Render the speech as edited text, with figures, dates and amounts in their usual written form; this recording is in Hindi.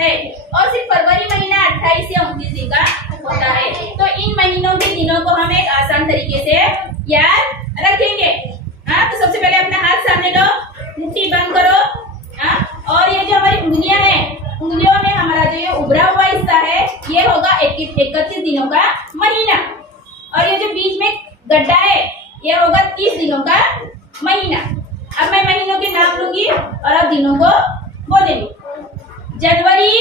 है और सिर्फ फरवरी महीना 28 या 29 दिन का होता है। तो इन महीनों के दिनों को हम एक आसान तरीके से याद रखेंगे। हाँ, तो सबसे पहले अपना हाथ सामने लो, मुट्ठी बंद करो। हाँ, और ये जो हमारी उंगलियां हैं, उंगलियों में हमारा जो ये उभरा हुआ हिस्सा है ये होगा 31 दिनों का महीना, और ये जो बीच में गड्ढा है ये होगा 30 दिनों का महीना। अब मैं महीनों के नाम लूंगी और अब दिनों को बोलेंगे। जनवरी,